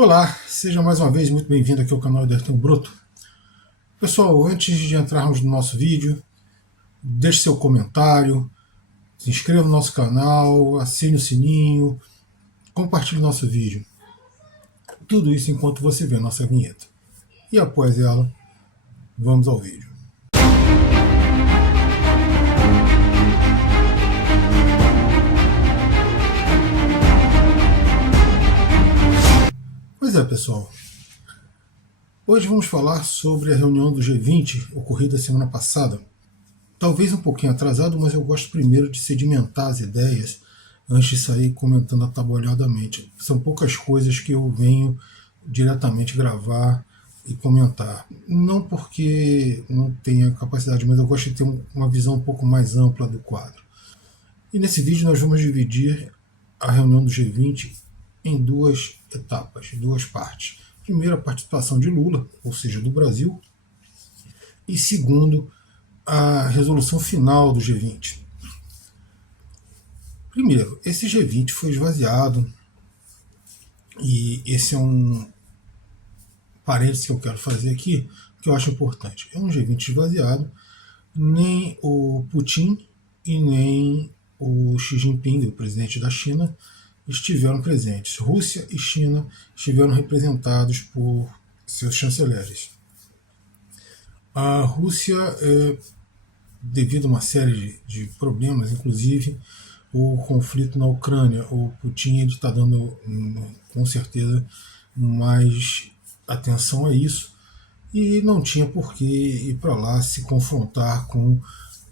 Olá, seja mais uma vez muito bem-vindo aqui ao canal Ederton Broto. Pessoal, antes de entrarmos no nosso vídeo, deixe seu comentário, se inscreva no nosso canal, assine o sininho, compartilhe nosso vídeo. Tudo isso enquanto você vê a nossa vinheta. E após ela, vamos ao vídeo. Pois é, pessoal. Hoje vamos falar sobre a reunião do G20 ocorrida semana passada. Talvez um pouquinho atrasado, mas eu gosto primeiro de sedimentar as ideias antes de sair comentando atabalhadamente. São poucas coisas que eu venho diretamente gravar e comentar. Não porque não tenha capacidade, mas eu gosto de ter uma visão um pouco mais ampla do quadro. E nesse vídeo nós vamos dividir a reunião do G20 em duas etapas, duas partes. Primeiro, a participação de Lula, ou seja, do Brasil, e segundo, a resolução final do G20. Primeiro, esse G20 foi esvaziado, e esse é um parênteses que eu quero fazer aqui, que eu acho importante. É um G20 esvaziado, nem o Putin e nem o Xi Jinping, o presidente da China, estiveram presentes. Rússia e China estiveram representados por seus chanceleres. A Rússia, devido a uma série de problemas, inclusive o conflito na Ucrânia, o Putin está dando com certeza mais atenção a isso e não tinha por que ir para lá se confrontar com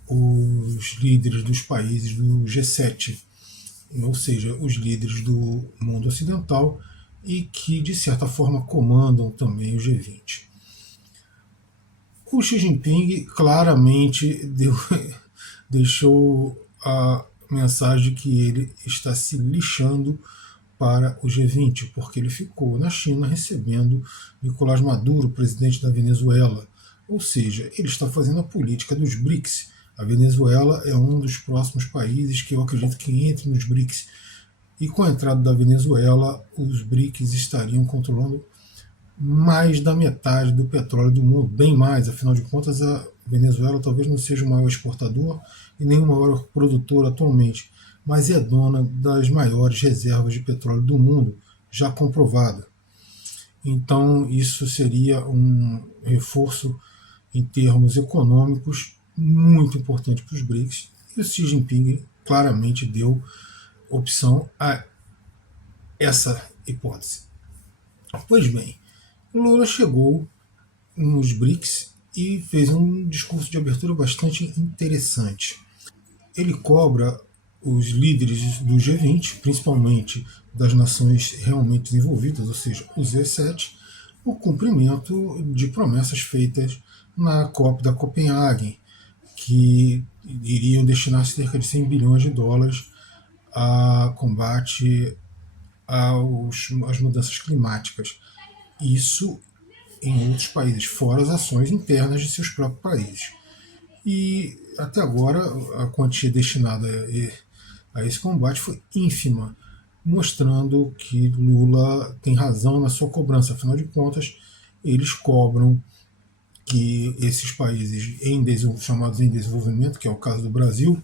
os líderes dos países do G7, ou seja, os líderes do mundo ocidental e que de certa forma comandam também o G20. O Xi Jinping claramente deixou a mensagem que ele está se lixando para o G20, porque ele ficou na China recebendo Nicolás Maduro, presidente da Venezuela. Ou seja, ele está fazendo a política dos BRICS. A Venezuela é um dos próximos países que eu acredito que entre nos BRICS. E com a entrada da Venezuela, os BRICS estariam controlando mais da metade do petróleo do mundo, bem mais, afinal de contas a Venezuela talvez não seja o maior exportador e nem o maior produtor atualmente, mas é dona das maiores reservas de petróleo do mundo, já comprovada. Então isso seria um reforço em termos econômicos muito importante para os BRICS, e o Xi Jinping claramente deu opção a essa hipótese. Pois bem, Lula chegou nos BRICS e fez um discurso de abertura bastante interessante. Ele cobra os líderes do G20, principalmente das nações realmente desenvolvidas, ou seja, o Z7, o cumprimento de promessas feitas na COP da Copenhague, que iriam destinar cerca de 100 bilhões de dólares a combate às mudanças climáticas. Isso em outros países, fora as ações internas de seus próprios países. E até agora a quantia destinada a esse combate foi ínfima, mostrando que Lula tem razão na sua cobrança. Afinal de contas, eles cobram que esses países chamados em desenvolvimento, que é o caso do Brasil,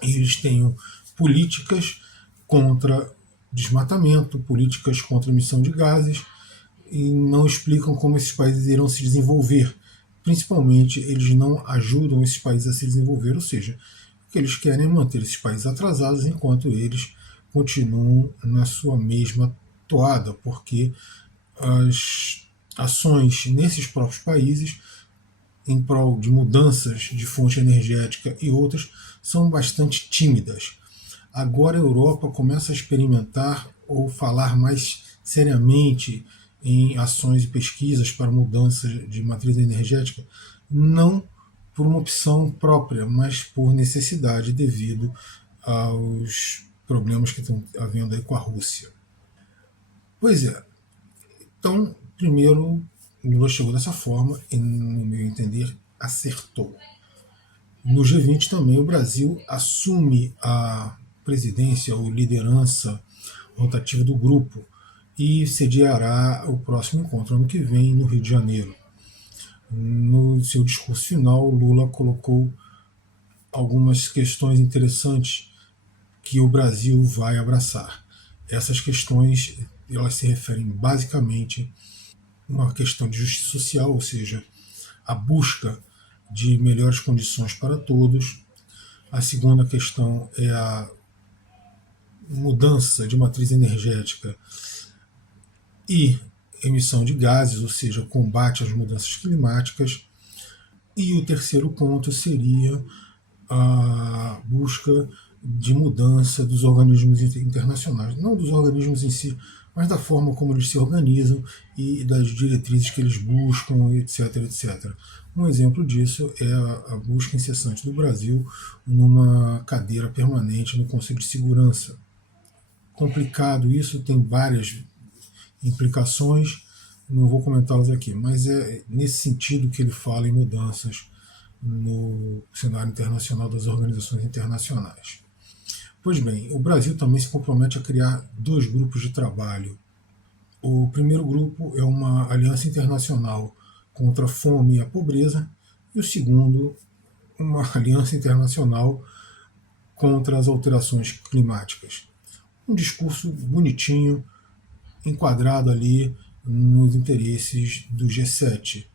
eles tenham políticas contra desmatamento, políticas contra emissão de gases, e não explicam como esses países irão se desenvolver. Principalmente, eles não ajudam esses países a se desenvolver, ou seja, o que eles querem é manter esses países atrasados enquanto eles continuam na sua mesma toada, porque as ações nesses próprios países em prol de mudanças de fonte energética e outras são bastante tímidas. Agora a Europa começa a experimentar ou falar mais seriamente em ações e pesquisas para mudança de matriz energética, não por uma opção própria, mas por necessidade devido aos problemas que estão havendo aí com a Rússia. Pois é, então, primeiro, Lula chegou dessa forma e, no meu entender, acertou. No G20 também o Brasil assume a presidência ou liderança rotativa do grupo, e sediará o próximo encontro ano que vem no Rio de Janeiro. No seu discurso final, Lula colocou algumas questões interessantes que o Brasil vai abraçar. Essas questões elas se referem basicamente a uma questão de justiça social, ou seja, a busca de melhores condições para todos. A segunda questão é a mudança de matriz energética e emissão de gases, ou seja, combate às mudanças climáticas. E o terceiro ponto seria a busca de mudança dos organismos internacionais, não dos organismos em si, mas da forma como eles se organizam e das diretrizes que eles buscam, etc, etc. Um exemplo disso é a busca incessante do Brasil numa cadeira permanente no Conselho de Segurança. Complicado isso, tem várias implicações, não vou comentá-las aqui, mas é nesse sentido que ele fala em mudanças no cenário internacional das organizações internacionais. Pois bem, o Brasil também se compromete a criar dois grupos de trabalho. O primeiro grupo é uma aliança internacional contra a fome e a pobreza, e o segundo, uma aliança internacional contra as alterações climáticas. Um discurso bonitinho, enquadrado ali nos interesses do G7.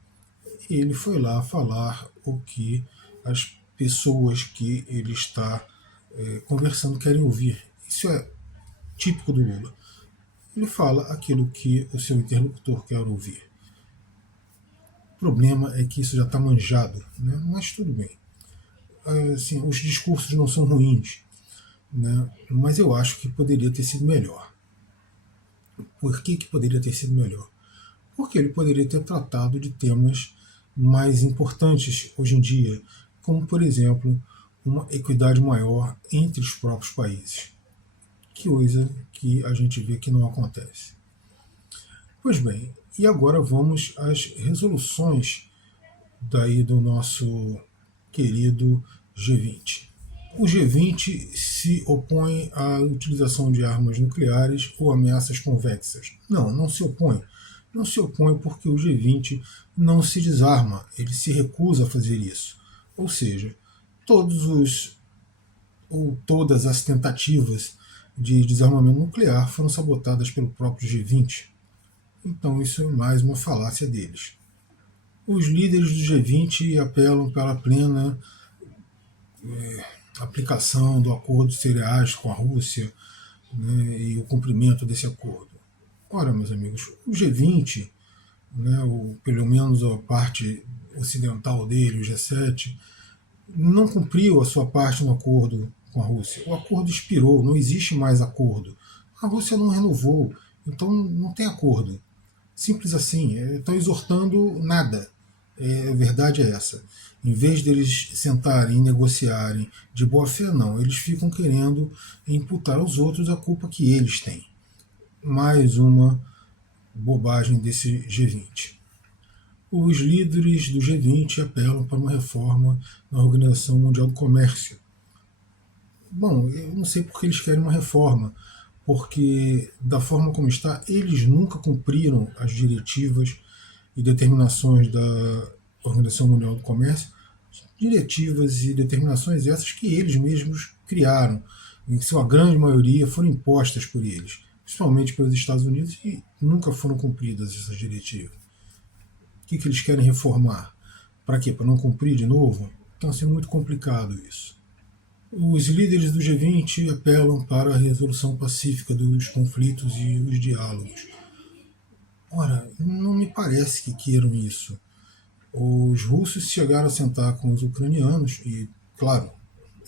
Ele foi lá falar o que as pessoas que ele está conversando querem ouvir. Isso é típico do Lula. Ele fala aquilo que o seu interlocutor quer ouvir. O problema é que isso já está manjado, né? Mas tudo bem. Assim, os discursos não são ruins, né? Mas eu acho que poderia ter sido melhor. Por que poderia ter sido melhor? Porque ele poderia ter tratado de temas mais importantes hoje em dia, como, por exemplo, uma equidade maior entre os próprios países. Que coisa que a gente vê que não acontece. Pois bem, e agora vamos às resoluções daí do nosso querido G20. O G20 se opõe à utilização de armas nucleares ou ameaças convexas. Não, não se opõe. Não se opõe porque o G20 não se desarma, ele se recusa a fazer isso. Ou seja, todas as tentativas de desarmamento nuclear foram sabotadas pelo próprio G20. Então isso é mais uma falácia deles. Os líderes do G20 apelam pela plena aplicação do acordo de cereais com a Rússia, né, e o cumprimento desse acordo. Ora, meus amigos, o G20, né, pelo menos a parte ocidental dele, o G7, não cumpriu a sua parte no acordo com a Rússia. O acordo expirou, não existe mais acordo. A Rússia não renovou, então não tem acordo. Simples assim, estão exortando nada. A verdade é essa. Em vez deles sentarem e negociarem de boa fé, não. Eles ficam querendo imputar aos outros a culpa que eles têm. Mais uma bobagem desse G20. Os líderes do G20 apelam para uma reforma na Organização Mundial do Comércio. Bom, eu não sei porque eles querem uma reforma, porque da forma como está, eles nunca cumpriram as diretivas e determinações da Organização Mundial do Comércio, diretivas e determinações essas que eles mesmos criaram, em sua grande maioria foram impostas por eles, principalmente pelos Estados Unidos, e nunca foram cumpridas essas diretivas. O que eles querem reformar? Para quê? Para não cumprir de novo? Então, assim, é muito complicado isso. Os líderes do G20 apelam para a resolução pacífica dos conflitos e os diálogos. Ora, não me parece que queiram isso. Os russos chegaram a sentar com os ucranianos e, claro,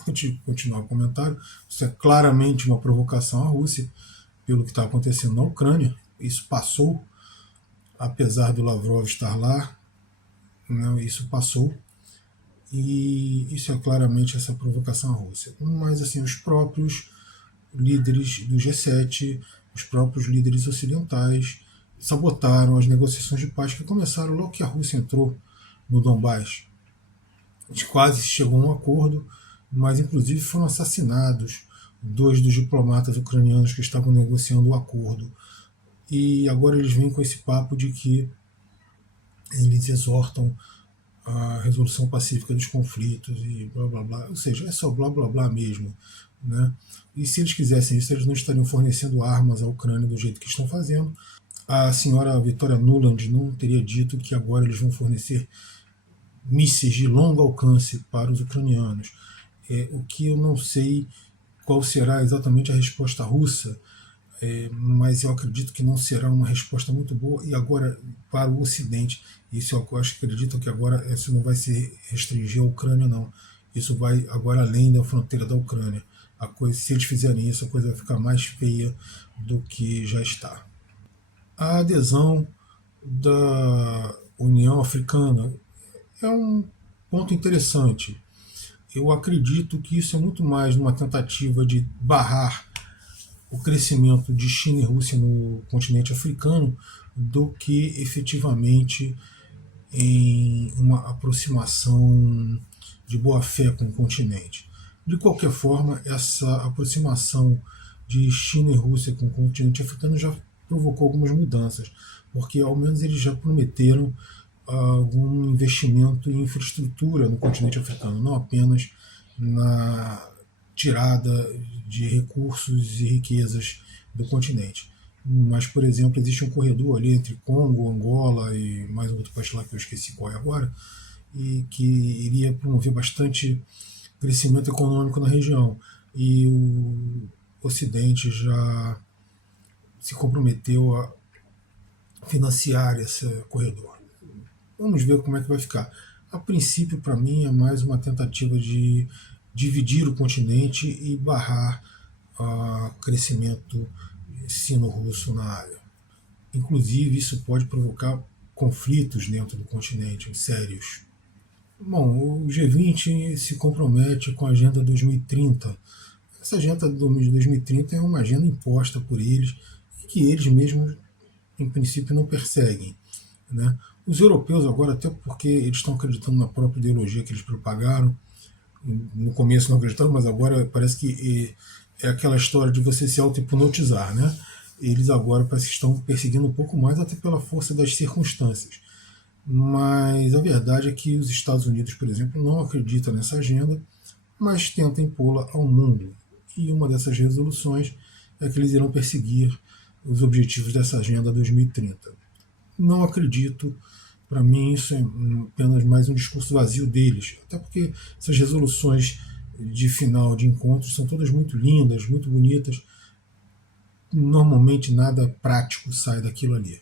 antes de continuar o comentário, isso é claramente uma provocação à Rússia pelo que está acontecendo na Ucrânia. Isso passou, apesar do Lavrov estar lá, não, isso passou. E isso é claramente essa provocação à Rússia. Mas assim, os próprios líderes do G7, os próprios líderes ocidentais sabotaram as negociações de paz que começaram logo que a Rússia entrou no Donbás. Quase chegou a um acordo, mas inclusive foram assassinados dois dos diplomatas ucranianos que estavam negociando o acordo. e agora eles vêm com esse papo de que eles exortam a resolução pacífica dos conflitos e blá blá blá, ou seja, é só blá blá blá mesmo, né? E se eles quisessem isso, eles não estariam fornecendo armas à Ucrânia do jeito que estão fazendo. A senhora Victoria Nuland não teria dito que agora eles vão fornecer mísseis de longo alcance para os ucranianos. O que eu não sei qual será exatamente a resposta russa, mas eu acredito que não será uma resposta muito boa. E agora, para o Ocidente, isso eu acho que acredito que agora isso não vai se restringir à Ucrânia, não. Isso vai agora além da fronteira da Ucrânia. A coisa, se eles fizerem isso, a coisa vai ficar mais feia do que já está. A adesão da União Africana é um ponto interessante. Eu acredito que isso é muito mais uma tentativa de barrar o crescimento de China e Rússia no continente africano do que efetivamente em uma aproximação de boa fé com o continente. De qualquer forma, essa aproximação de China e Rússia com o continente africano já provocou algumas mudanças, porque ao menos eles já prometeram algum investimento em infraestrutura no continente africano, não apenas na tirada de recursos e riquezas do continente. Mas, por exemplo, existe um corredor ali entre Congo, Angola e mais um outro país lá que eu esqueci qual é agora, e que iria promover bastante crescimento econômico na região. E o Ocidente já se comprometeu a financiar esse corredor. Vamos ver como é que vai ficar. A princípio, para mim, é mais uma tentativa de dividir o continente e barrar o crescimento sino-russo na área. Inclusive, isso pode provocar conflitos dentro do continente, sérios. Bom, o G20 se compromete com a Agenda 2030. Essa Agenda de 2030 é uma agenda imposta por eles e que eles mesmos, em princípio, não perseguem, né? Os europeus agora, até porque eles estão acreditando na própria ideologia que eles propagaram, no começo não acreditavam, mas agora parece que é aquela história de você se auto-hipnotizar, né? Eles agora parece que estão perseguindo um pouco mais, até pela força das circunstâncias. Mas a verdade é que os Estados Unidos, por exemplo, não acreditam nessa agenda, mas tentam impô-la ao mundo. E uma dessas resoluções é que eles irão perseguir os objetivos dessa Agenda 2030. Não acredito. Para mim, isso é apenas mais um discurso vazio deles. Até porque essas resoluções de final de encontros são todas muito lindas, muito bonitas. Normalmente, nada prático sai daquilo ali.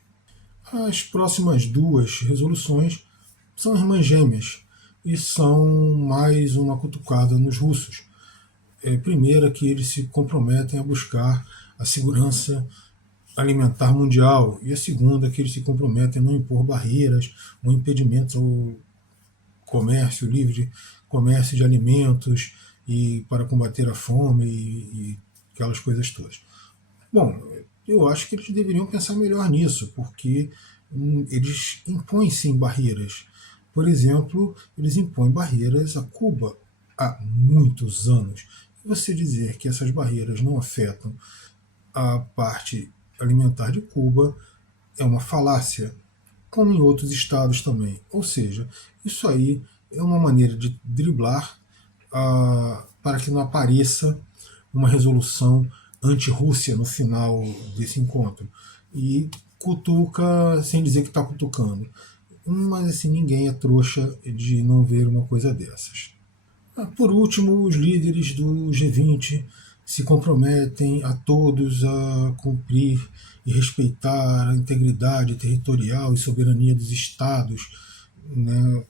As próximas duas resoluções são irmãs gêmeas e são mais uma cutucada nos russos. Primeira, que eles se comprometem a buscar a segurança alimentar mundial, e a segunda, que eles se comprometem a não impor barreiras ou impedimentos ao comércio livre, comércio de alimentos e para combater a fome e aquelas coisas todas. Bom, eu acho que eles deveriam pensar melhor nisso, porque eles impõem sim barreiras. Por exemplo, eles impõem barreiras a Cuba há muitos anos. E você dizer que essas barreiras não afetam a parte alimentar de Cuba é uma falácia, como em outros estados também. Ou seja, isso aí é uma maneira de driblar para que não apareça uma resolução anti-Rússia no final desse encontro. E cutuca sem dizer que está cutucando. Mas assim, ninguém é trouxa de não ver uma coisa dessas. Por último, os líderes do G20 se comprometem a todos a cumprir e respeitar a integridade territorial e soberania dos estados, né?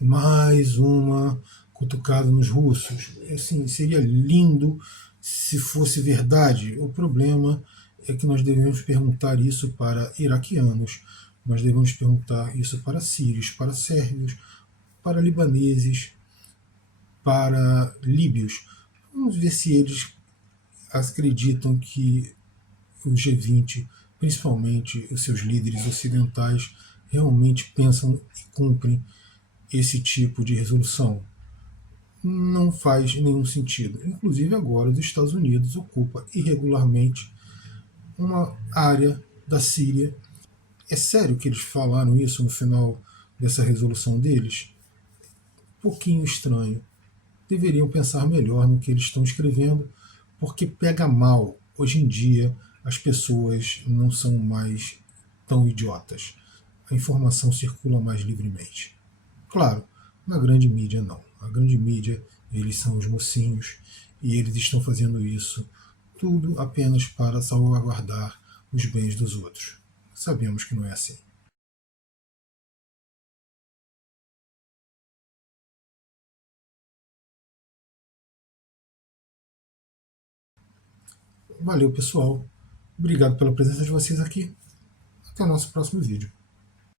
Mais uma cutucada nos russos. Assim, seria lindo se fosse verdade. O problema é que nós devemos perguntar isso para iraquianos, nós devemos perguntar isso para sírios, para sérvios, para libaneses, para líbios. Vamos ver se eles acreditam que o G20, principalmente os seus líderes ocidentais, realmente pensam e cumprem esse tipo de resolução. Não faz nenhum sentido. Inclusive agora os Estados Unidos ocupa irregularmente uma área da Síria. É sério que eles falaram isso no final dessa resolução deles? Um pouquinho estranho. Deveriam pensar melhor no que eles estão escrevendo, porque pega mal. Hoje em dia, as pessoas não são mais tão idiotas. A informação circula mais livremente. Claro, na grande mídia não. A grande mídia, eles são os mocinhos e eles estão fazendo isso tudo apenas para salvaguardar os bens dos outros. Sabemos que não é assim. Valeu, pessoal. Obrigado pela presença de vocês aqui. Até o nosso próximo vídeo.